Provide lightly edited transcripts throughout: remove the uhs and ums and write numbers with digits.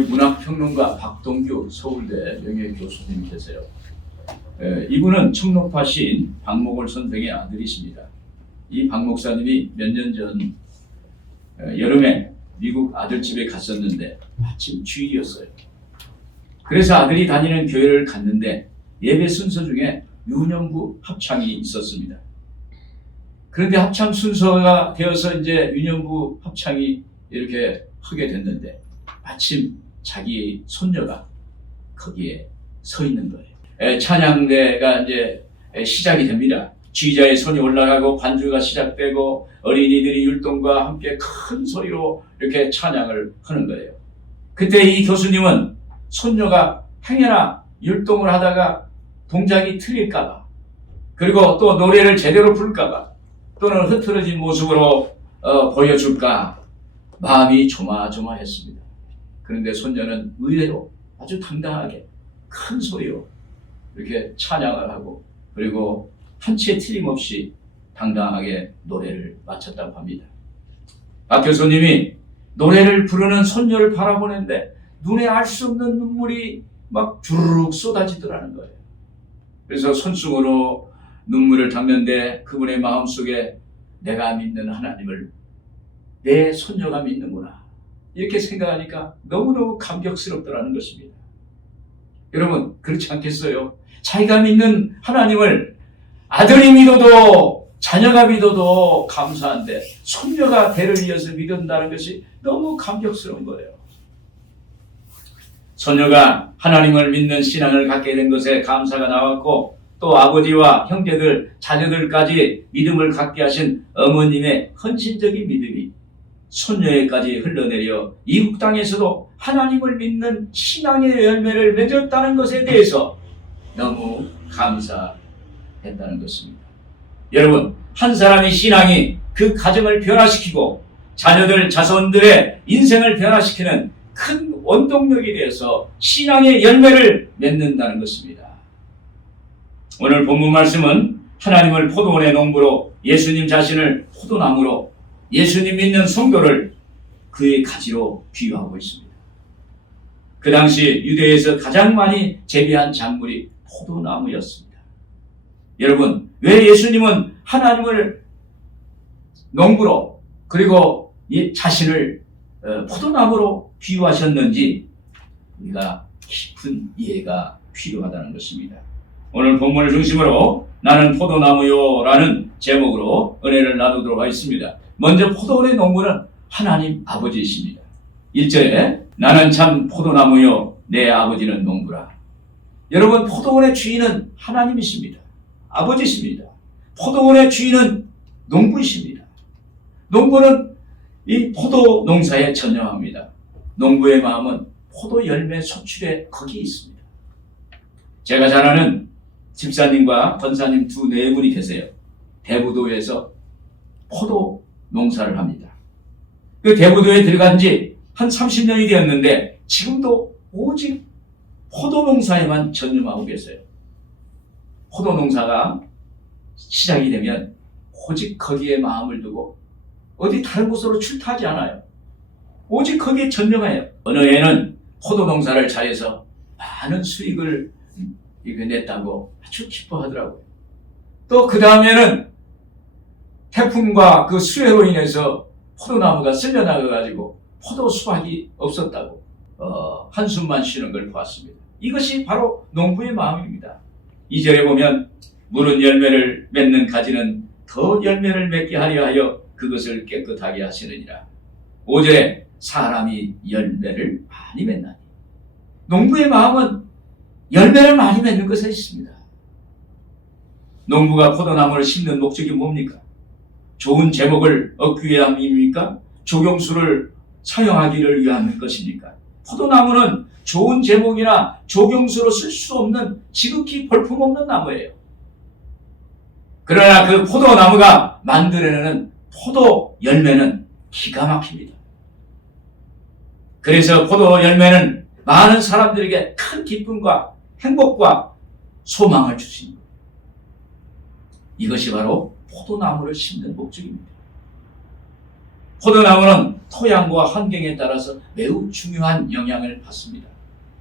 문학평론가 박동규 서울대 명예 교수님 계세요. 이분은 청록파 시인 박목월 선생의 아들이십니다. 이 박 목사님이 몇 년 전 여름에 미국 아들집에 갔었는데 마침 주일이었어요. 그래서 아들이 다니는 교회를 갔는데 예배 순서 중에 유년부 합창이 있었습니다. 그런데 합창 순서가 되어서 이제 유년부 합창이 이렇게 하게 됐는데 마침 자기 손녀가 거기에 서 있는 거예요. 찬양대가 이제 시작이 됩니다. 지휘자의 손이 올라가고 반주가 시작되고 어린이들이 율동과 함께 큰 소리로 이렇게 찬양을 하는 거예요. 그때 이 교수님은 손녀가 행여나 율동을 하다가 동작이 틀릴까봐, 그리고 또 노래를 제대로 부를까봐, 또는 흐트러진 모습으로 보여줄까 마음이 조마조마했습니다. 그런데 손녀는 의외로 아주 당당하게 큰 소리로 이렇게 찬양을 하고, 그리고 한치의 틀림없이 당당하게 노래를 마쳤다고 합니다. 박 교수님이 노래를 부르는 손녀를 바라보는데 눈에 알 수 없는 눈물이 막 주르륵 쏟아지더라는 거예요. 그래서 손수건으로 눈물을 닦는데 그분의 마음속에 내가 믿는 하나님을 내 손녀가 믿는구나, 이렇게 생각하니까 너무너무 감격스럽더라는 것입니다. 여러분, 그렇지 않겠어요? 자기가 믿는 하나님을 아들이 믿어도 자녀가 믿어도 감사한데 손녀가 대를 이어서 믿는다는 것이 너무 감격스러운 거예요. 손녀가 하나님을 믿는 신앙을 갖게 된 것에 감사가 나왔고, 또 아버지와 형제들, 자녀들까지 믿음을 갖게 하신 어머님의 헌신적인 믿음이 손녀에까지 흘러내려 이국 땅에서도 하나님을 믿는 신앙의 열매를 맺었다는 것에 대해서 너무 감사했다는 것입니다. 여러분, 한 사람의 신앙이 그 가정을 변화시키고 자녀들, 자손들의 인생을 변화시키는 큰 원동력이 되어서 신앙의 열매를 맺는다는 것입니다. 오늘 본문 말씀은 하나님을 포도원의 농부로, 예수님 자신을 포도나무로, 예수님 믿는 성도를 그의 가지로 비유하고 있습니다. 그 당시 유대에서 가장 많이 재배한 작물이 포도나무였습니다. 여러분, 왜 예수님은 하나님을 농부로, 그리고 자신을 포도나무로 비유하셨는지 우리가 깊은 이해가 필요하다는 것입니다. 오늘 본문을 중심으로 나는 포도나무요 라는 제목으로 은혜를 나누도록 하겠습니다. 먼저 포도원의 농부는 하나님 아버지이십니다. 1절에 나는 참 포도나무요 내 아버지는 농부라. 여러분, 포도원의 주인은 하나님이십니다. 아버지십니다. 포도원의 주인은 농부이십니다. 농부는 이 포도 농사에 전념합니다. 농부의 마음은 포도 열매 소출에 거기에 있습니다. 제가 잘 아는 집사님과 권사님 네 분이 계세요. 대부도에서 포도 농사를 합니다. 그 대부도에 들어간 지 한 30년이 되었는데 지금도 오직 포도 농사에만 전념하고 계세요. 포도 농사가 시작이 되면 오직 거기에 마음을 두고 어디 다른 곳으로 출타하지 않아요. 오직 거기에 전념해요. 어느 해는 포도 농사를 잘해서 많은 수익을 냈다고 아주 기뻐하더라고요. 또 그 다음에는 태풍과 그 수해로 인해서 포도나무가 쓸려나가가지고 포도 수확이 없었다고 한숨만 쉬는 걸 보았습니다. 이것이 바로 농부의 마음입니다. 2절에 보면 무른 열매를 맺는 가지는 더 열매를 맺게 하려 하여 그것을 깨끗하게 하시느니라. 5절에 사람이 열매를 많이 맺나니. 농부의 마음은 열매를 많이 맺는 것에 있습니다. 농부가 포도나무를 심는 목적이 뭡니까? 좋은 제목을 얻기 위함입니까? 조경수를 사용하기를 위한 것입니까? 포도나무는 좋은 제목이나 조경수로 쓸 수 없는 지극히 볼품없는 나무예요. 그러나 그 포도나무가 만들어내는 포도 열매는 기가 막힙니다. 그래서 포도 열매는 많은 사람들에게 큰 기쁨과 행복과 소망을 주신 거예요. 이것이 바로 포도나무를 심는 목적입니다. 포도나무는 토양과 환경에 따라서 매우 중요한 영향을 받습니다.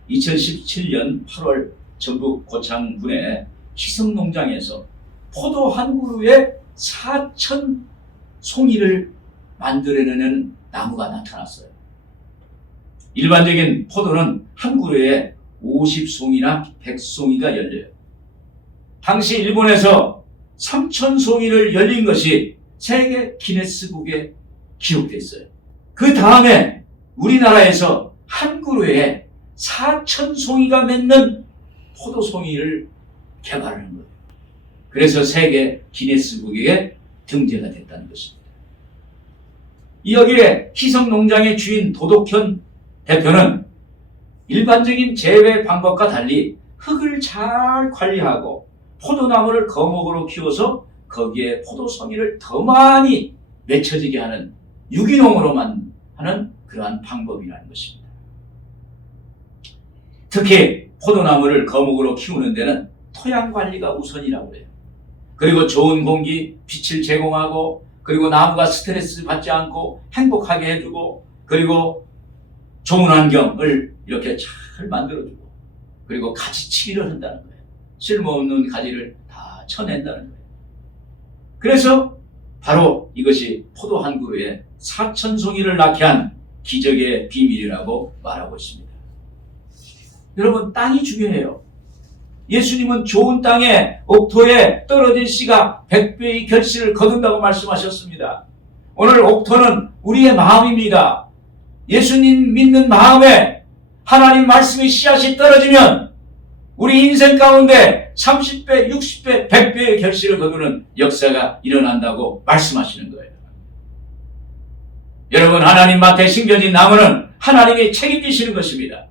2017년 8월 전북 고창군의 희성농장에서 포도 한 그루에 4천 송이를 만들어내는 나무가 나타났어요. 일반적인 포도는 한 그루에 50송이나 100송이가 열려요. 당시 일본에서 3,000송이를 열린 것이 세계 기네스북에 기록됐어요. 그 다음에 우리나라에서 한 그루에 4,000송이가 맺는 포도송이를 개발하는 거예요. 그래서 세계 기네스북에 등재가 됐다는 것입니다. 여기에 희성농장의 주인 도덕현 대표는 일반적인 재배 방법과 달리 흙을 잘 관리하고 포도나무를 거목으로 키워서 거기에 포도송이를 더 많이 맺혀지게 하는 유기농으로만 하는 그러한 방법이라는 것입니다. 특히 포도나무를 거목으로 키우는 데는 토양 관리가 우선이라고 해요. 그리고 좋은 공기, 빛을 제공하고 그리고 나무가 스트레스 받지 않고 행복하게 해주고 그리고 좋은 환경을 이렇게 잘 만들어주고 그리고 가지치기를 한다는 거예요. 쓸모없는 가지를 다 쳐낸다는 거예요. 그래서 바로 이것이 포도 한 그루에 4,000송이를 낳게 한 기적의 비밀이라고 말하고 있습니다. 여러분, 땅이 중요해요. 예수님은 좋은 땅에 옥토에 떨어진 씨가 100배의 결실을 거둔다고 말씀하셨습니다. 오늘 옥토는 우리의 마음입니다. 예수님 믿는 마음에 하나님 말씀의 씨앗이 떨어지면 우리 인생 가운데 30배, 60배, 100배의 결실을 거두는 역사가 일어난다고 말씀하시는 거예요. 여러분, 하나님 마태 심겨진 나무는 하나님이 책임지시는 것입니다.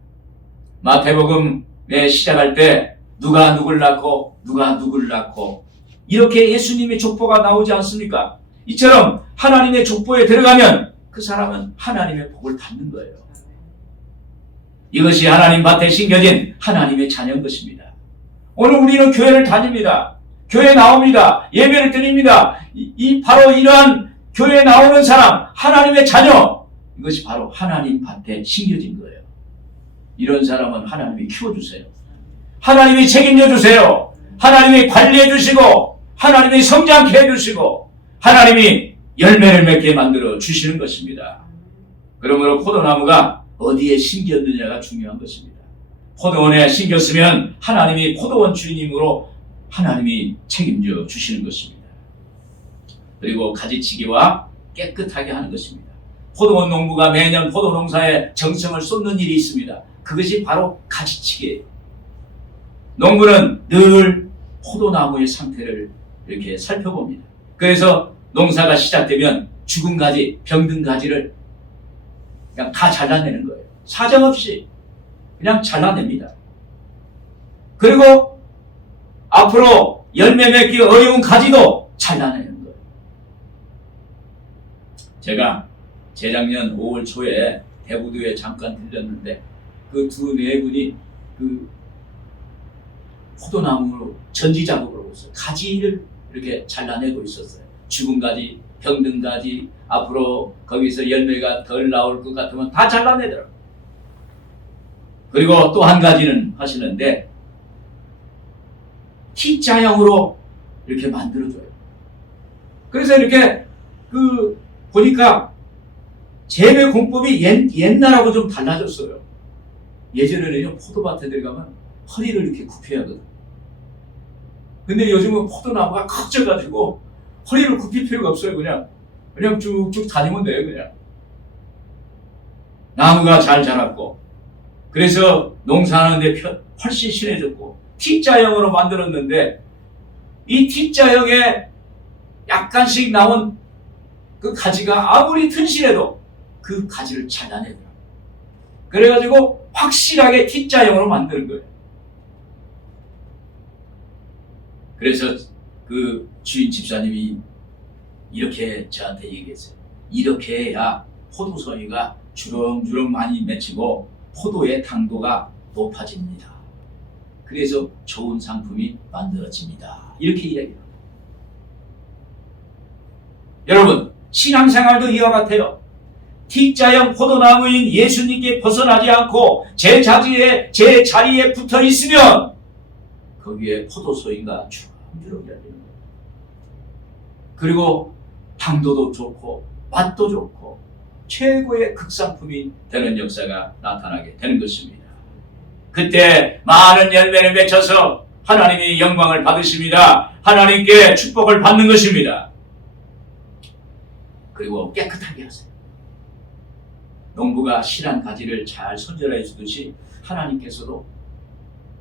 마태복음에 시작할 때 누가 누굴 낳고 누가 누굴 낳고 이렇게 예수님의 족보가 나오지 않습니까? 이처럼 하나님의 족보에 들어가면 그 사람은 하나님의 복을 받는 거예요. 이것이 하나님 밭에 심겨진 하나님의 자녀인 것입니다. 오늘 우리는 교회를 다닙니다. 교회에 나옵니다. 예배를 드립니다. 바로 이러한 교회에 나오는 사람, 하나님의 자녀, 이것이 바로 하나님 밭에 심겨진 거예요. 이런 사람은 하나님이 키워주세요. 하나님이 책임져 주세요. 하나님이 관리해 주시고 하나님이 성장케 해주시고 하나님이 열매를 맺게 만들어 주시는 것입니다. 그러므로 포도나무가 어디에 심겼느냐가 중요한 것입니다. 포도원에 심겼으면 하나님이 포도원 주인님으로 하나님이 책임져 주시는 것입니다. 그리고 가지치기와 깨끗하게 하는 것입니다. 포도원 농부가 매년 포도 농사에 정성을 쏟는 일이 있습니다. 그것이 바로 가지치기예요. 농부는 늘 포도나무의 상태를 이렇게 살펴봅니다. 그래서 농사가 시작되면 죽은 가지, 병든 가지를 그냥 다 잘라내는 거예요. 사정없이 그냥 잘라냅니다. 그리고 앞으로 열매 맺기 어려운 가지도 잘라내는 거예요. 제가 재작년 5월 초에 대구도에 잠깐 들렸는데 그 두 네 분이 그 포도나무로 전지 작업을 하고 있어요. 가지를 이렇게 잘라내고 있었어요. 죽은 가지, 병든 가지, 앞으로 거기서 열매가 덜 나올 것 같으면 다 잘라내더라고요. 그리고 또 한 가지는 하시는데 T자형으로 이렇게 만들어줘요. 그래서 이렇게 보니까 재배 공법이 옛날하고 좀 달라졌어요. 예전에는요, 포도밭에 들어가면 허리를 이렇게 굽혀야 하거든요. 근데 요즘은 포도나무가 커져가지고 허리를 굽힐 필요가 없어요. 그냥 쭉쭉 다니면 돼요. 그냥 나무가 잘 자랐고 그래서 농사하는데 훨씬 친해졌고 T자형으로 만들었는데 이 T자형에 약간씩 나온 그 가지가 아무리 튼실해도 그 가지를 잘라내더라고요. 그래가지고 확실하게 T자형으로 만드는 거예요. 그래서 그 주인 집사님이 이렇게 저한테 얘기했어요. 이렇게 해야 포도송이가 주렁주렁 많이 맺히고 포도의 당도가 높아집니다. 그래서 좋은 상품이 만들어집니다. 이렇게 이야기합니다. 여러분, 신앙생활도 이와 같아요. T자형 포도나무인 예수님께 벗어나지 않고 제 자리에 붙어 있으면 거기에 포도소인가 주렁주렁 열리는 거예요. 그리고 당도도 좋고 맛도 좋고 최고의 극상품이 되는 역사가 나타나게 되는 것입니다. 그때 많은 열매를 맺혀서 하나님이 영광을 받으십니다. 하나님께 축복을 받는 것입니다. 그리고 깨끗하게 하세요. 농부가 실한 가지를 잘 손질해 주듯이 하나님께서도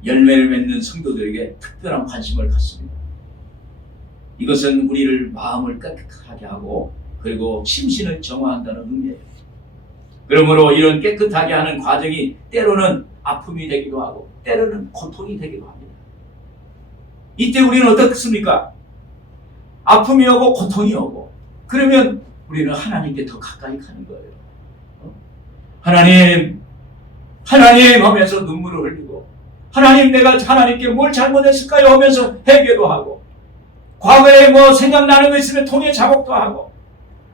열매를 맺는 성도들에게 특별한 관심을 갖습니다. 이것은 우리를 마음을 깨끗하게 하고 그리고 심신을 정화한다는 의미예요. 그러므로 이런 깨끗하게 하는 과정이 때로는 아픔이 되기도 하고 때로는 고통이 되기도 합니다. 이때 우리는 어떻습니까? 아픔이 오고 고통이 오고 그러면 우리는 하나님께 더 가까이 가는 거예요. 하나님 하면서 눈물을 흘리고 하나님 내가 하나님께 뭘 잘못했을까요 하면서 회개도 하고 과거에 생각나는 거 있으면 통에 자복도 하고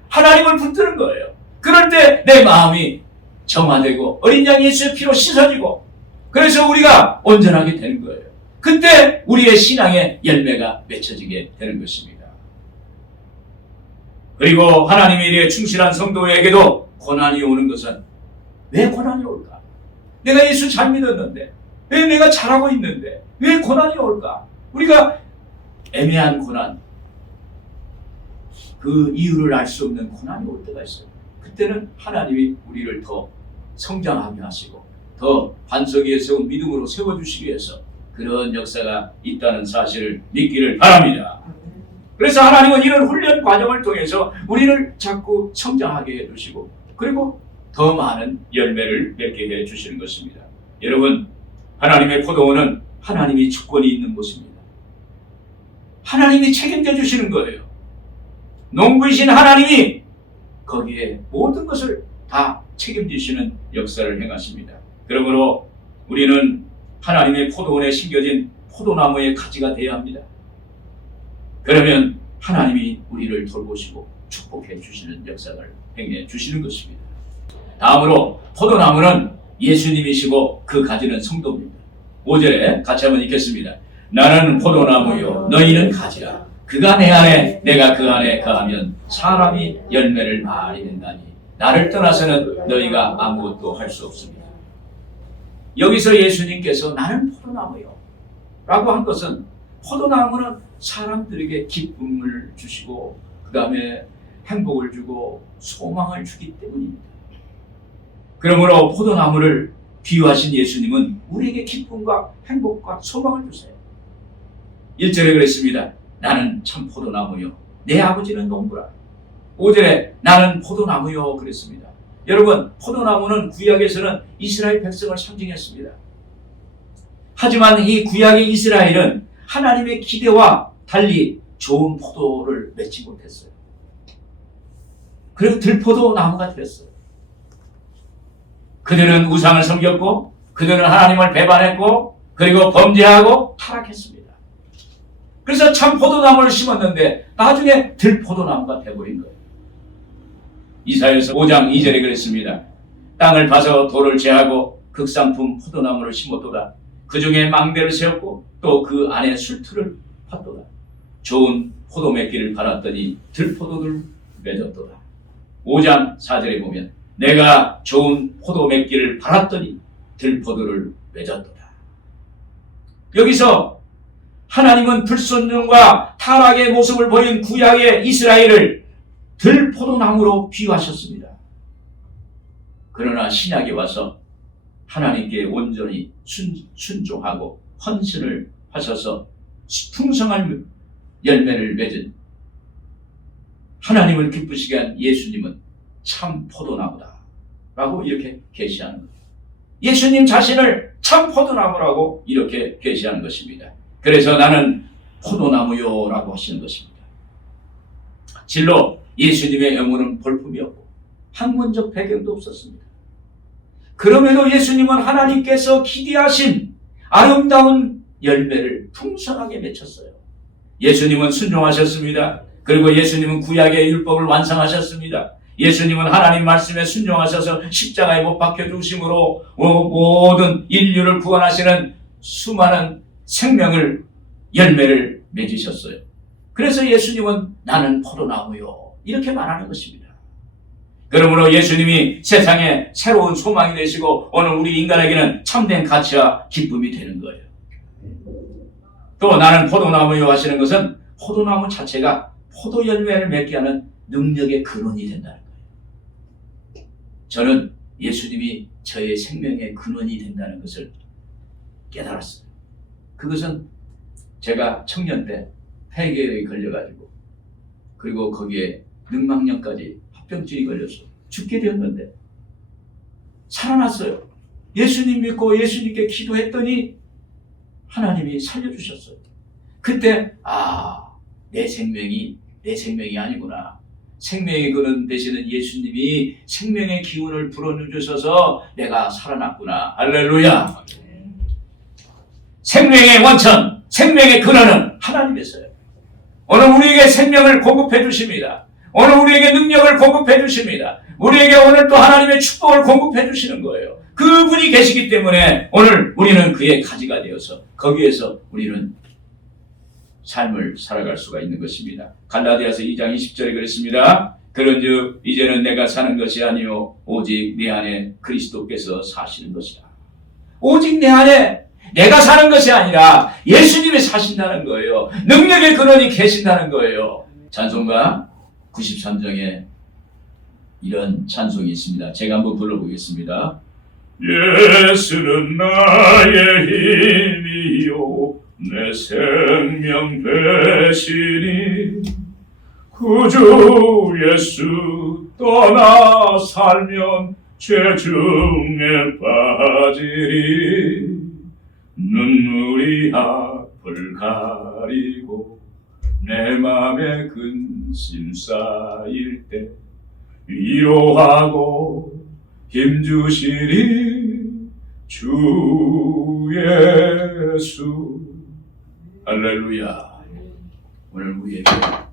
하나님을 붙드는 거예요. 그럴 때 내 마음이 정화되고 어린 양 예수의 피로 씻어지고 그래서 우리가 온전하게 되는 거예요. 그때 우리의 신앙의 열매가 맺혀지게 되는 것입니다. 그리고 하나님에 대해 충실한 성도에게도 고난이 오는 것은 왜 고난이 올까? 내가 예수 잘 믿었는데 왜 내가 잘하고 있는데 왜 고난이 올까? 우리가 애매한 고난, 그 이유를 알 수 없는 고난이 올 때가 있어요. 그때는 하나님이 우리를 더 성장하게 하시고 더 반석 위에 세운 믿음으로 세워주시기 위해서 그런 역사가 있다는 사실을 믿기를 바랍니다. 그래서 하나님은 이런 훈련 과정을 통해서 우리를 자꾸 성장하게 해주시고 그리고 더 많은 열매를 맺게 해주시는 것입니다. 여러분, 하나님의 포도원은 하나님이 주권이 있는 곳입니다. 하나님이 책임져 주시는 거예요. 농부이신 하나님이 거기에 모든 것을 다 책임지시는 역사를 행하십니다. 그러므로 우리는 하나님의 포도원에 심겨진 포도나무의 가지가 되어야 합니다. 그러면 하나님이 우리를 돌보시고 축복해 주시는 역사를 행해 주시는 것입니다. 다음으로 포도나무는 예수님이시고 그 가지는 성도입니다. 5절에 같이 한번 읽겠습니다. 나는 포도나무요 너희는 가지라. 그가 내 안에 내가 그 안에 거하면 사람이 열매를 많이 낸다니 나를 떠나서는 너희가 아무것도 할 수 없습니다. 여기서 예수님께서 나는 포도나무요 라고 한 것은 포도나무는 사람들에게 기쁨을 주시고 그 다음에 행복을 주고 소망을 주기 때문입니다. 그러므로 포도나무를 비유하신 예수님은 우리에게 기쁨과 행복과 소망을 주세요. 1절에 그랬습니다. 나는 참 포도나무요 내 아버지는 농부라. 5절에 나는 포도나무요 그랬습니다. 여러분, 포도나무는 구약에서는 이스라엘 백성을 상징했습니다. 하지만 이 구약의 이스라엘은 하나님의 기대와 달리 좋은 포도를 맺지 못했어요. 그리고 들포도 나무가 되었어요. 그들은 우상을 섬겼고 그들은 하나님을 배반했고 그리고 범죄하고 타락했습니다. 그래서 참 포도나무를 심었는데 나중에 들포도나무가 되어버린 거예요. 이사야서 5장 2절에 그랬습니다. 땅을 파서 돌을 제하고 극상품 포도나무를 심었도다. 그 중에 망대를 세웠고 또 그 안에 술틀을 팠도다. 좋은 포도 맺기를 바랐더니 들포도를 맺었도다. 5장 4절에 보면 내가 좋은 포도 맺기를 바랐더니 들포도를 맺었도다. 여기서 하나님은 불순종과 타락의 모습을 보인 구약의 이스라엘을 들포도나무로 비유하셨습니다. 그러나 신약에 와서 하나님께 온전히 순종하고 헌신을 하셔서 풍성한 열매를 맺은 하나님을 기쁘시게 한 예수님은 참 포도나무다 라고 이렇게 계시하는 거예요. 예수님 자신을 참 포도나무라고 이렇게 계시하는 것입니다. 그래서 나는 포도나무요 라고 하시는 것입니다. 진로 예수님의 영혼은 볼품이었고 학문적 배경도 없었습니다. 그럼에도 예수님은 하나님께서 기대하신 아름다운 열매를 풍성하게 맺혔어요. 예수님은 순종하셨습니다. 그리고 예수님은 구약의 율법을 완성하셨습니다. 예수님은 하나님 말씀에 순종하셔서 십자가에 못 박혀 죽으심으로 모든 인류를 구원하시는 수많은 생명을 열매를 맺으셨어요. 그래서 예수님은 나는 포도나무요 이렇게 말하는 것입니다. 그러므로 예수님이 세상에 새로운 소망이 되시고 오늘 우리 인간에게는 참된 가치와 기쁨이 되는 거예요. 또 나는 포도나무요 하시는 것은 포도나무 자체가 포도 열매를 맺게 하는 능력의 근원이 된다는 거예요. 저는 예수님이 저의 생명의 근원이 된다는 것을 깨달았어요. 그것은 제가 청년 때 폐결에 걸려가지고 그리고 거기에 늑막염까지 합병증이 걸려서 죽게 되었는데 살아났어요. 예수님 믿고 예수님께 기도했더니 하나님이 살려주셨어요. 그때 내 생명이 아니구나. 생명의 근원 되시는 예수님이 생명의 기운을 불어넣으셔서 내가 살아났구나. 할렐루야. 생명의 원천, 생명의 근원은 하나님이세요. 오늘 우리에게 생명을 공급해 주십니다. 오늘 우리에게 능력을 공급해 주십니다. 우리에게 오늘 또 하나님의 축복을 공급해 주시는 거예요. 그분이 계시기 때문에 오늘 우리는 그의 가지가 되어서 거기에서 우리는 삶을 살아갈 수가 있는 것입니다. 갈라디아서 2장 20절에 그랬습니다. 그런즉 이제는 내가 사는 것이 아니요 오직 내 안에 그리스도께서 사시는 것이라. 오직 내 안에 내가 사는 것이 아니라 예수님이 사신다는 거예요. 능력의 근원이 계신다는 거예요. 찬송가 93장에 이런 찬송이 있습니다. 제가 한번 불러보겠습니다. 예수는 나의 힘이요 내 생명 되시니 구주 예수 떠나 살면 죄 중에 빠지리 눈물이 앞을 가리고 내 맘에 근심 쌓일 때 위로하고 힘주시리 주 예수. 할렐루야. 오늘 우리에게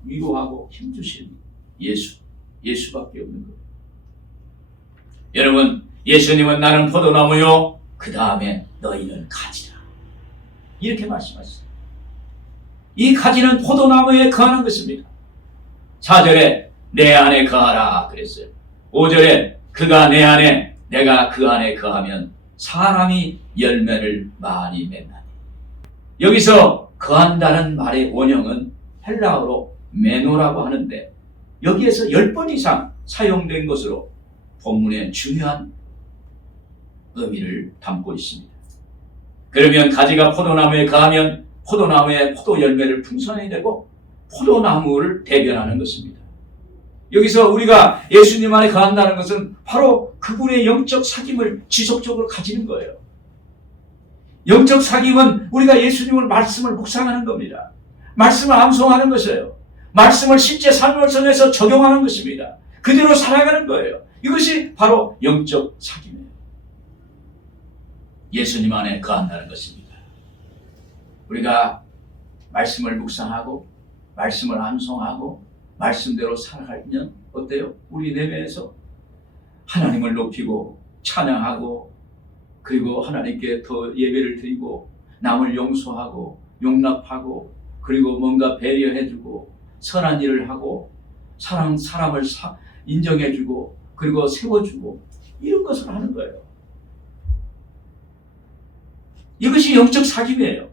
위로하고 힘주시는 예수밖에 없는 거예요. 여러분, 예수님은 나는 포도나무요 그 다음에 너희는 가지라 이렇게 말씀하셨어요. 이 가지는 포도나무에 거하는 것입니다. 4절에 내 안에 거하라 그랬어요. 5절에 그가 내 안에 내가 그 안에 거하면 사람이 열매를 많이 맺나니. 여기서 거한다는 말의 원형은 헬라어로 메노라고 하는데 여기에서 10번 이상 사용된 것으로 본문의 중요한 의미를 담고 있습니다. 그러면 가지가 포도나무에 거하면 포도나무에 포도 열매를 풍성하게 되고 포도나무를 대변하는 것입니다. 여기서 우리가 예수님 안에 거한다는 것은 바로 그분의 영적 사귐을 지속적으로 가지는 거예요. 영적 사귐은 우리가 예수님의 말씀을 묵상하는 겁니다. 말씀을 암송하는 것이에요. 말씀을 실제 삶을 통해서 적용하는 것입니다. 그대로 살아가는 거예요. 이것이 바로 영적 사귐이에요. 예수님 안에 거한다는 것입니다. 우리가 말씀을 묵상하고 말씀을 암송하고 말씀대로 살아가면 어때요? 우리 내면에서 하나님을 높이고 찬양하고 그리고 하나님께 더 예배를 드리고 남을 용서하고 용납하고 그리고 뭔가 배려해주고 선한 일을 하고 사람을 인정해주고 그리고 세워주고 이런 것을 하는 거예요. 이것이 영적 사귐이에요.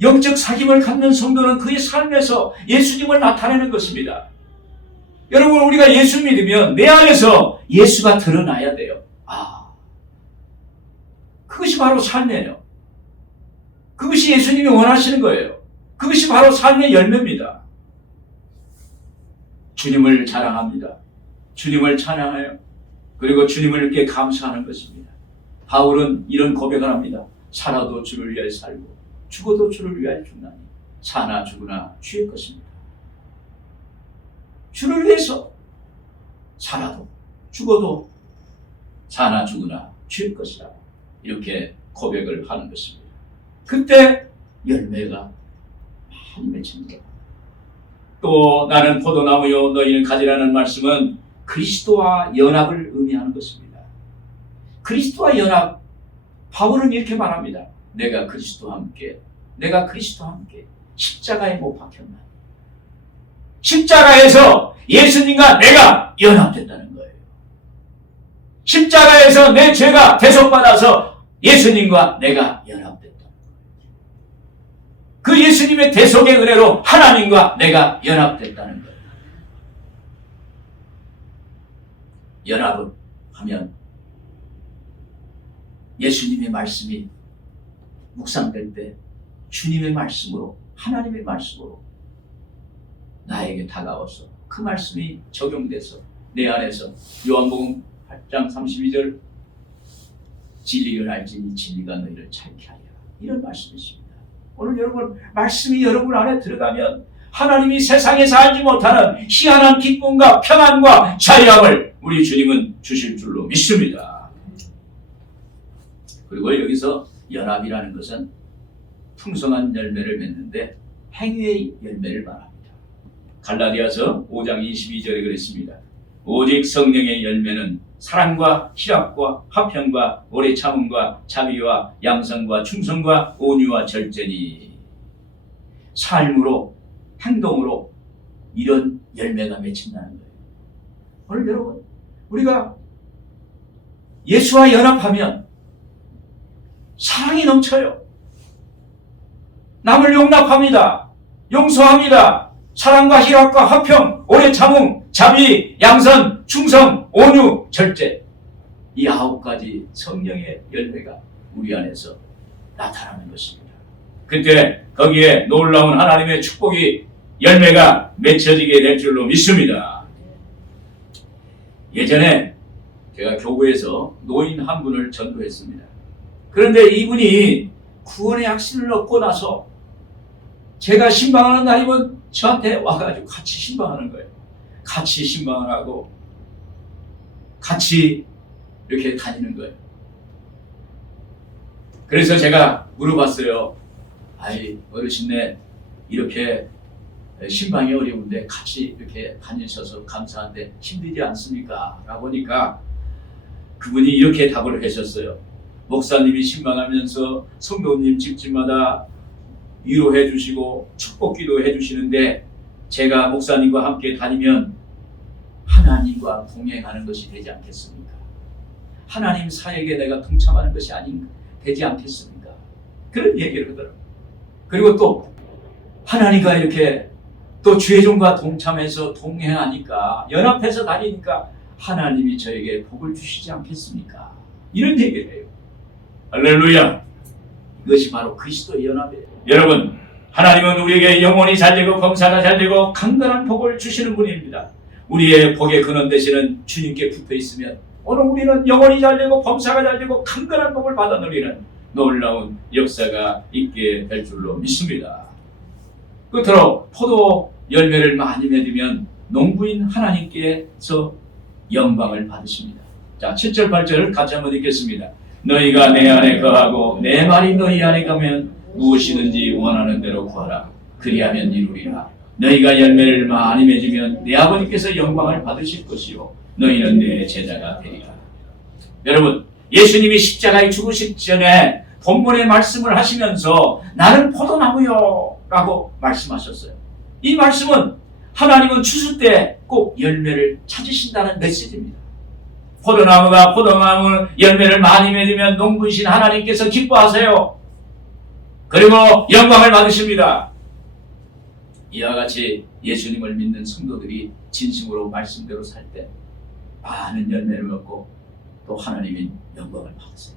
영적 사귐을 갖는 성도는 그의 삶에서 예수님을 나타내는 것입니다. 여러분, 우리가 예수 믿으면 내 안에서 예수가 드러나야 돼요. 그것이 바로 삶이에요. 그것이 예수님이 원하시는 거예요. 그것이 바로 삶의 열매입니다. 주님을 자랑합니다. 주님을 찬양해요. 그리고 주님을 이렇게 감사하는 것입니다. 바울은 이런 고백을 합니다. 살아도 주를 위하여 살고 죽어도 주를 위하여 죽나니 사나 죽으나 주의 것입니다. 주를 위해서 살아도 죽어도 사나 죽으나 주의 것이라 이렇게 고백을 하는 것입니다. 그때 열매가 많이 맺힙니다. 또 나는 포도나무요 너희는 가지라는 말씀은 그리스도와 연합을 의미하는 것입니다. 그리스도와 연합, 바울은 이렇게 말합니다. 내가 그리스도와 함께 십자가에 못 박혔나. 십자가에서 예수님과 내가 연합됐다는 거예요. 십자가에서 내 죄가 대속받아서 예수님과 내가 연합됐다는 거예요. 그 예수님의 대속의 은혜로 하나님과 내가 연합됐다는 거예요. 연합을 하면 예수님의 말씀이 묵상될 때 주님의 말씀으로, 하나님의 말씀으로 나에게 다가와서 그 말씀이 적용돼서 내 안에서 요한복음 8장 32절 진리를 알지니 진리가 너희를 자유케 하리라, 이런 말씀이십니다. 오늘 여러분 말씀이 여러분 안에 들어가면 하나님이 세상에서 알지 못하는 희한한 기쁨과 평안과 자유함을 우리 주님은 주실 줄로 믿습니다. 그리고 여기서 연합이라는 것은 풍성한 열매를 맺는데 행위의 열매를 말합니다. 갈라디아서 5장 22절에 그랬습니다. 오직 성령의 열매는 사랑과 희락과 화평과 오래 참음과 자비와 양선과 충성과 온유와 절제니, 삶으로 행동으로 이런 열매가 맺힌다는 거예요. 오늘 여러분 우리가 예수와 연합하면 사랑이 넘쳐요. 남을 용납합니다. 용서합니다. 사랑과 희락과 화평, 오래 참음, 자비, 양선, 충성, 온유, 절제, 이 9가지 성령의 열매가 우리 안에서 나타나는 것입니다. 그때 거기에 놀라운 하나님의 축복이 열매가 맺혀지게 될 줄로 믿습니다. 예전에 제가 교구에서 노인 한 분을 전도했습니다. 그런데 이분이 구원의 확신을 얻고 나서 제가 신방하는 날이면 저한테 와가지고 같이 신방하는 거예요. 같이 신방을 하고 같이 이렇게 다니는 거예요. 그래서 제가 물어봤어요. 아이 어르신네 이렇게 신방이 어려운데 같이 이렇게 다니셔서 감사한데 힘들지 않습니까? 라고 하니까 그분이 이렇게 답을 하셨어요. 목사님이 신방하면서 성도님 집집마다 위로해 주시고 축복기도 해 주시는데 제가 목사님과 함께 다니면 하나님과 동행하는 것이 되지 않겠습니까? 하나님 사역에 내가 동참하는 것이 되지 않겠습니까? 그런 얘기를 하더라고요. 그리고 또 하나님과 이렇게 또 주의 종과 동참해서 동행하니까 연합해서 다니니까 하나님이 저에게 복을 주시지 않겠습니까? 이런 얘기를 해요. 할렐루야! 이것이 바로 그리스도의 연합이에요. 여러분, 하나님은 우리에게 영혼이 잘되고 범사가 잘되고 강건한 복을 주시는 분입니다. 우리의 복의 근원 되시는 주님께 붙어 있으면 오늘 우리는 영혼이 잘되고 범사가 잘되고 강건한 복을 받아 누리는 놀라운 역사가 있게 될 줄로 믿습니다. 끝으로 포도 열매를 많이 맺으면 농부인 하나님께서 영광을 받으십니다. 자, 7절 8절을 같이 한번 읽겠습니다. 너희가 내 안에 거하고 내 말이 너희 안에 가면 무엇이든지 원하는 대로 구하라. 그리하면 이루리라. 너희가 열매를 많이 맺으면 내 아버지께서 영광을 받으실 것이요 너희는 내 제자가 되리라. 여러분, 예수님이 십자가에 죽으시기 전에 본문의 말씀을 하시면서 나는 포도나무요 라고 말씀하셨어요. 이 말씀은 하나님은 추수 때 꼭 열매를 찾으신다는 메시지입니다. 포도나무가 포도나무 열매를 많이 맺으면 농부이신 하나님께서 기뻐하세요. 그리고 영광을 받으십니다. 이와 같이 예수님을 믿는 성도들이 진심으로 말씀대로 살 때 많은 열매를 얻고 또 하나님의 영광을 받으세요.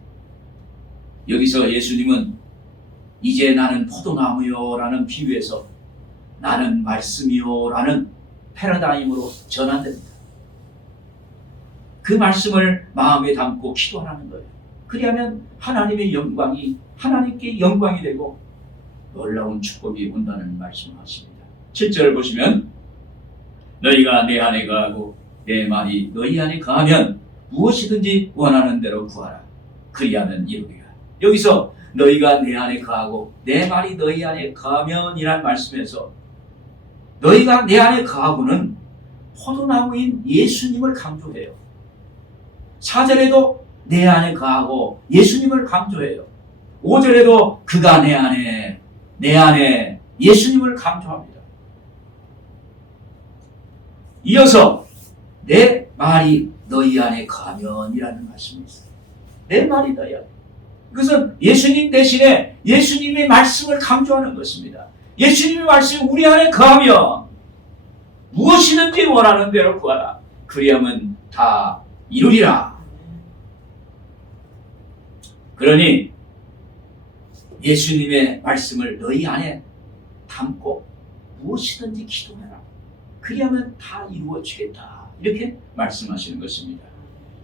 여기서 예수님은 이제 나는 포도나무요 라는 비유에서 나는 말씀이요 라는 패러다임으로 전환됩니다. 그 말씀을 마음에 담고 기도하는 거예요. 그리하면 하나님의 영광이 하나님께 영광이 되고 놀라운 축복이 온다는 말씀을 하십니다. 7절을 보시면 너희가 내 안에 거하고 내 말이 너희 안에 거하면 무엇이든지 원하는 대로 구하라. 그리하면 이루리라. 여기서 너희가 내 안에 거하고 내 말이 너희 안에 거하면 이란 말씀에서 너희가 내 안에 거하고는 포도나무인 예수님을 강조해요. 4절에도 내 안에 거하고 예수님을 강조해요. 5절에도 그가 내 안에 예수님을 강조합니다. 이어서 내 말이 너희 안에 거하면이라는 말씀이 있어요. 내 말이 너희 안에. 그것은 예수님 대신에 예수님의 말씀을 강조하는 것입니다. 예수님의 말씀이 우리 안에 거하면 무엇이든지 원하는 대로 구하라. 그리하면 다 이루리라. 그러니 예수님의 말씀을 너희 안에 담고 무엇이든지 기도해라. 그리하면 다 이루어지겠다. 이렇게 말씀하시는 것입니다.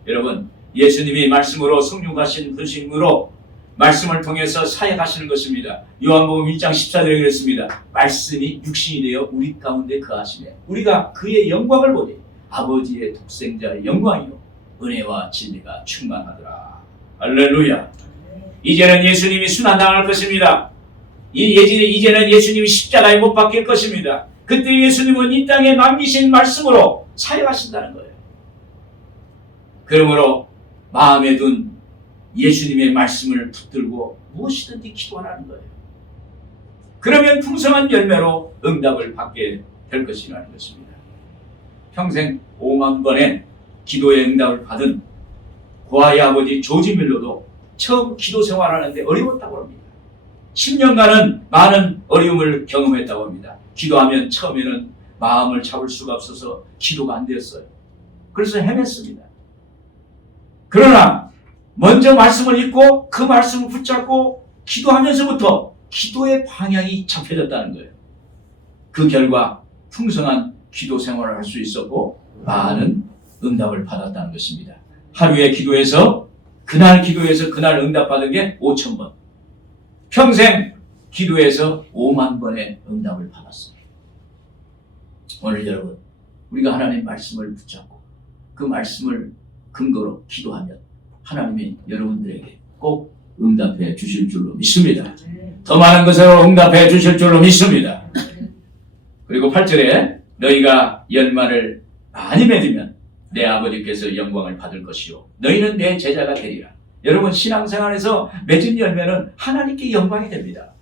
여러분, 예수님이 말씀으로 성육하신 분심으로 말씀을 통해서 사역하시는 것입니다. 요한복음 1장 14절에 그랬습니다. 말씀이 육신이 되어 우리 가운데 거하시네. 우리가 그의 영광을 보니 아버지의 독생자의 영광이요 은혜와 진리가 충만하더라. 할렐루야. 이제는 예수님이 순환당할 것입니다. 이제는 예수님이 십자가에 못 박힐 것입니다. 그때 예수님은 이 땅에 남기신 말씀으로 사역하신다는 거예요. 그러므로 마음에 둔 예수님의 말씀을 붙들고 무엇이든지 기도하라는 거예요. 그러면 풍성한 열매로 응답을 받게 될 것이라는 것입니다. 평생 5만 번의 기도의 응답을 받은 고아의 아버지 조지 밀러도 처음 기도 생활하는데 어려웠다고 합니다. 10년간은 많은 어려움을 경험했다고 합니다. 기도하면 처음에는 마음을 잡을 수가 없어서 기도가 안 되었어요. 그래서 헤맸습니다. 그러나 먼저 말씀을 읽고 그 말씀을 붙잡고 기도하면서부터 기도의 방향이 잡혀졌다는 거예요. 그 결과 풍성한 기도 생활을 할 수 있었고 많은 응답을 받았다는 것입니다. 하루에 기도해서 그날 응답받은 게 5,000번. 평생 기도해서 5만 번의 응답을 받았어요. 오늘 여러분, 우리가 하나님의 말씀을 붙잡고 그 말씀을 근거로 기도하면 하나님이 여러분들에게 꼭 응답해 주실 줄로 믿습니다. 더 많은 것으로 응답해 주실 줄로 믿습니다. 그리고 8절에 너희가 열매를 많이 맺으면 내 아버지께서 영광을 받을 것이요 너희는 내 제자가 되리라. 여러분, 신앙생활에서 맺은 열매는 하나님께 영광이 됩니다.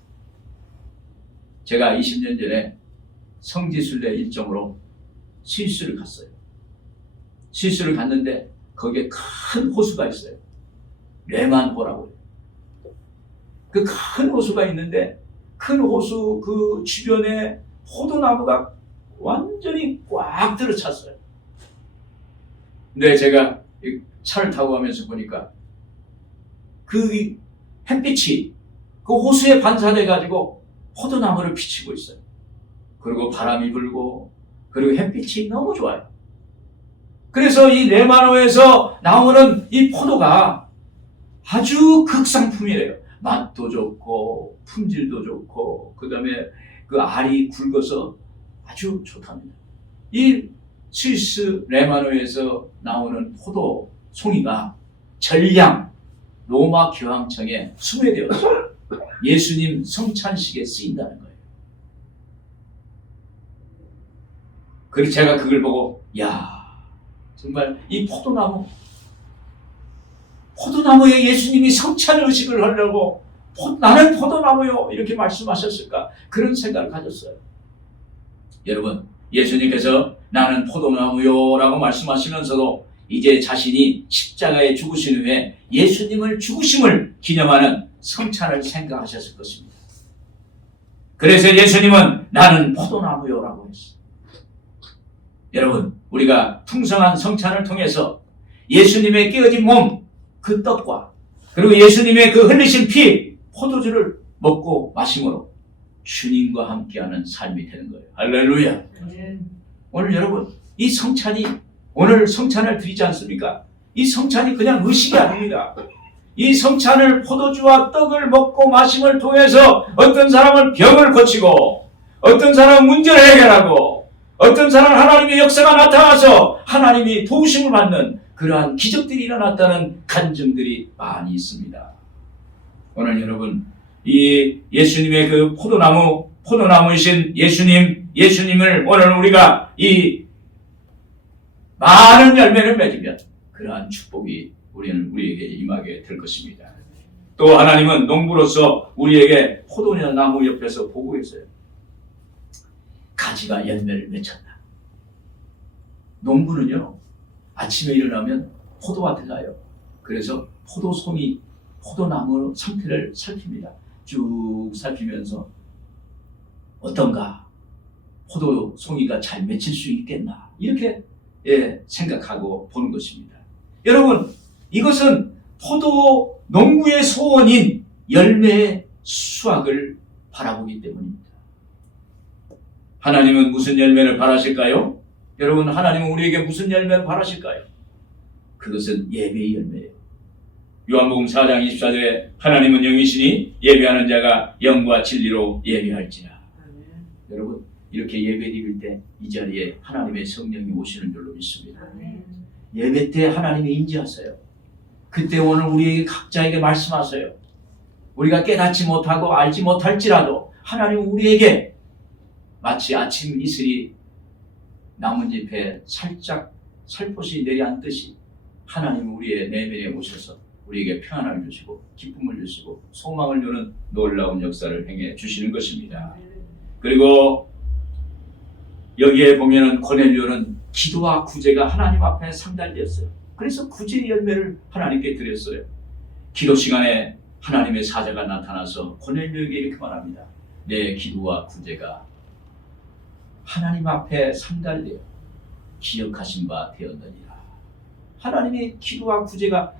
제가 20년 전에 성지순례 일정으로 스위스를 갔어요. 스위스를 갔는데 거기에 큰 호수가 있어요. 레만호라고요. 그 큰 호수가 있는데 큰 호수 그 주변에 포도나무가 완전히 꽉 들어찼어요. 근데 제가 차를 타고 가면서 보니까 그 햇빛이 그 호수에 반사돼 가지고 포도나무를 비치고 있어요. 그리고 바람이 불고 그리고 햇빛이 너무 좋아요. 그래서 이 레마노에서 나오는 이 포도가 아주 극상품이래요. 맛도 좋고 품질도 좋고 그 다음에 그 알이 굵어서 아주 좋답니다. 이 스위스 레마노에서 나오는 포도 송이가 전량 로마 교황청에 수매되어서 예수님 성찬식에 쓰인다는 거예요. 그래서 제가 그걸 보고 정말 이 포도나무에 예수님이 성찬 의식을 하려고 나는 포도나무요 이렇게 말씀하셨을까 그런 생각을 가졌어요. 여러분, 예수님께서 나는 포도나무요 라고 말씀하시면서도 이제 자신이 십자가에 죽으신 후에 예수님을 죽으심을 기념하는 성찬을 생각하셨을 것입니다. 그래서 예수님은 나는 포도나무요 라고 했어요. 여러분, 우리가 풍성한 성찬을 통해서 예수님의 깨어진 몸, 그 떡과 그리고 예수님의 그 흘리신 피, 포도주를 먹고 마심으로 주님과 함께하는 삶이 되는 거예요. 할렐루야. 오늘 여러분, 이 성찬이 오늘 성찬을 드리지 않습니까? 이 성찬이 그냥 의식이 아닙니다. 이 성찬을 포도주와 떡을 먹고 마심을 통해서 어떤 사람은 병을 고치고 어떤 사람은 문제를 해결하고 어떤 사람은 하나님의 역사가 나타나서 하나님이 도우심을 받는 그러한 기적들이 일어났다는 간증들이 많이 있습니다. 오늘 여러분, 이 예수님의 그 포도나무이신 예수님 예수님을 오늘 우리가 이 많은 열매를 맺으면 그러한 축복이 우리에게 임하게 될 것입니다. 또 하나님은 농부로서 우리에게 포도나무 옆에서 보고 계세요. 가지가 열매를 맺혔다. 농부는요, 아침에 일어나면 포도밭에 가요. 그래서 포도나무 상태를 살핍니다. 쭉 살피면서 어떤가, 포도송이가 잘 맺힐 수 있겠나, 이렇게 생각하고 보는 것입니다. 여러분, 이것은 포도 농부의 소원인 열매의 수확을 바라보기 때문입니다. 하나님은 무슨 열매를 바라실까요? 여러분, 하나님은 우리에게 무슨 열매를 바라실까요? 그것은 예배의 열매예요. 요한복음 4장 24절에 하나님은 영이시니 예배하는 자가 영과 진리로 예배할지라. 여러분, 이렇게 예배 드릴 때 이 자리에 하나님의 성령이 오시는 줄로 믿습니다. 예배 때 하나님이 임재하세요. 그때 오늘 우리에게 각자에게 말씀하세요. 우리가 깨닫지 못하고 알지 못할지라도 하나님은 우리에게 마치 아침 이슬이 나뭇잎에 살짝 살포시 내려앉듯이 하나님은 우리의 내면에 오셔서 우리에게 평안을 주시고 기쁨을 주시고 소망을 주는 놀라운 역사를 행해 주시는 것입니다. 그리고 여기에 보면은 고넬료는 기도와 구제가 하나님 앞에 상달되었어요. 그래서 구제의 열매를 하나님께 드렸어요. 기도 시간에 하나님의 사자가 나타나서 고넬료에게 이렇게 말합니다. 내 기도와 구제가 하나님 앞에 상달되어 기억하신 바 되었느니라. 하나님의 기도와 구제가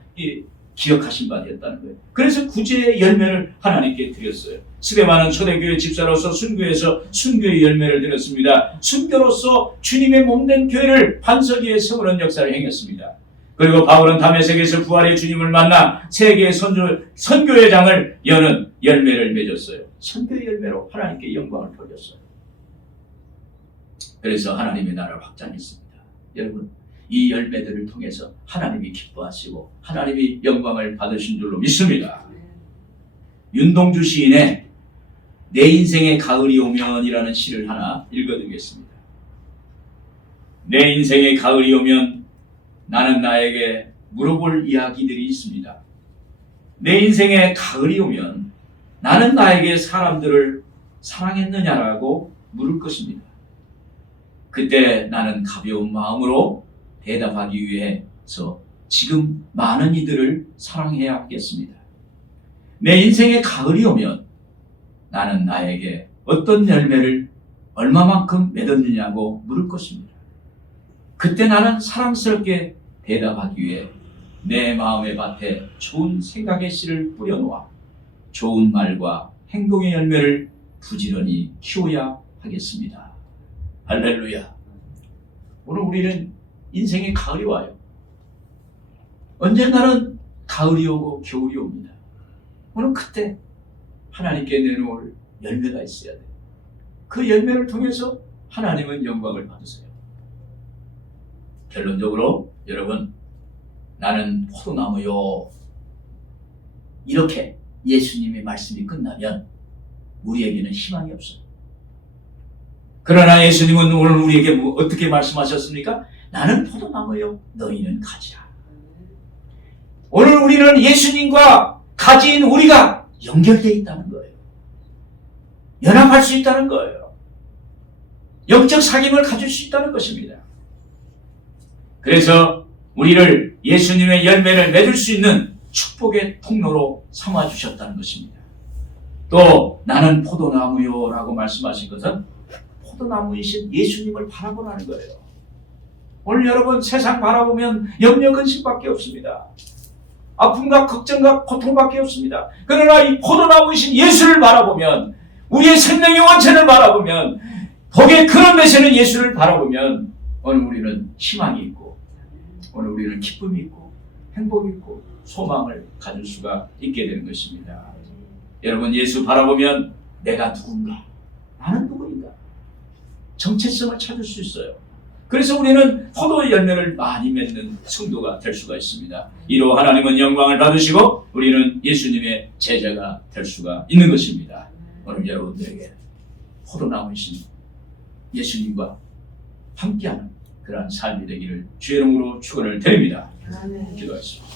기억하신 바 되었다는 거예요. 그래서 구제의 열매를 하나님께 드렸어요. 스데반은 초대교회 집사로서 순교해서 순교의 열매를 드렸습니다. 순교로서 주님의 몸된 교회를 반석 위에 세우는 역사를 행했습니다. 그리고 바울은 다메섹에서 부활의 주님을 만나 세계의 선교의 장을 여는 열매를 맺었어요. 선교의 열매로 하나님께 영광을 돌렸어요. 그래서 하나님의 나라를 확장했습니다. 여러분, 이 열매들을 통해서 하나님이 기뻐하시고 하나님이 영광을 받으신 줄로 믿습니다. 윤동주 시인의 내 인생의 가을이 오면이라는 시를 하나 읽어드리겠습니다. 내 인생의 가을이 오면 나는 나에게 물어볼 이야기들이 있습니다. 내 인생의 가을이 오면 나는 나에게 사람들을 사랑했느냐라고 물을 것입니다. 그때 나는 가벼운 마음으로 대답하기 위해서 지금 많은 이들을 사랑해야 하겠습니다. 내 인생의 가을이 오면 나는 나에게 어떤 열매를 얼마만큼 맺었느냐고 물을 것입니다. 그때 나는 사랑스럽게 대답하기 위해 내 마음의 밭에 좋은 생각의 씨를 뿌려놓아 좋은 말과 행동의 열매를 부지런히 키워야 하겠습니다. 할렐루야. 오늘 우리는 인생의 가을이 와요. 언젠가는 가을이 오고 겨울이 옵니다. 오늘 그때 하나님께 내놓을 열매가 있어야 돼요. 그 열매를 통해서 하나님은 영광을 받으세요. 결론적으로 여러분, 나는 포도나무요, 이렇게 예수님의 말씀이 끝나면 우리에게는 희망이 없어요. 그러나 예수님은 오늘 우리에게 어떻게 말씀하셨습니까? 나는 포도나무요, 너희는 가지라. 오늘 우리는 예수님과 가지인 우리가 연결되어 있다는 거예요. 연합할 수 있다는 거예요. 영적 사귐을 가질 수 있다는 것입니다. 그래서 우리를 예수님의 열매를 맺을 수 있는 축복의 통로로 삼아주셨다는 것입니다. 또 나는 포도나무요 라고 말씀하신 것은 포도나무이신 예수님을 바라보라는 거예요. 오늘 여러분, 세상 바라보면 염려 근심밖에 없습니다. 아픔과 걱정과 고통밖에 없습니다. 그러나 이 포도나무이신 예수를 바라보면, 우리의 생명의 원천을 바라보면, 복의 그런 되시는 예수를 바라보면 오늘 우리는 희망이 있고, 오늘 우리는 기쁨이 있고 행복이 있고 소망을 가질 수가 있게 되는 것입니다. 여러분, 예수 바라보면 내가 누군가, 나는 누구인가, 정체성을 찾을 수 있어요. 그래서 우리는 포도의 열매를 많이 맺는 성도가 될 수가 있습니다. 이로 하나님은 영광을 받으시고 우리는 예수님의 제자가 될 수가 있는 것입니다. 오늘 여러분들에게 포도나무이신 예수님과 함께하는 그러한 삶이 되기를 주의 이름으로 축원을 드립니다. 아멘. 기도하겠습니다.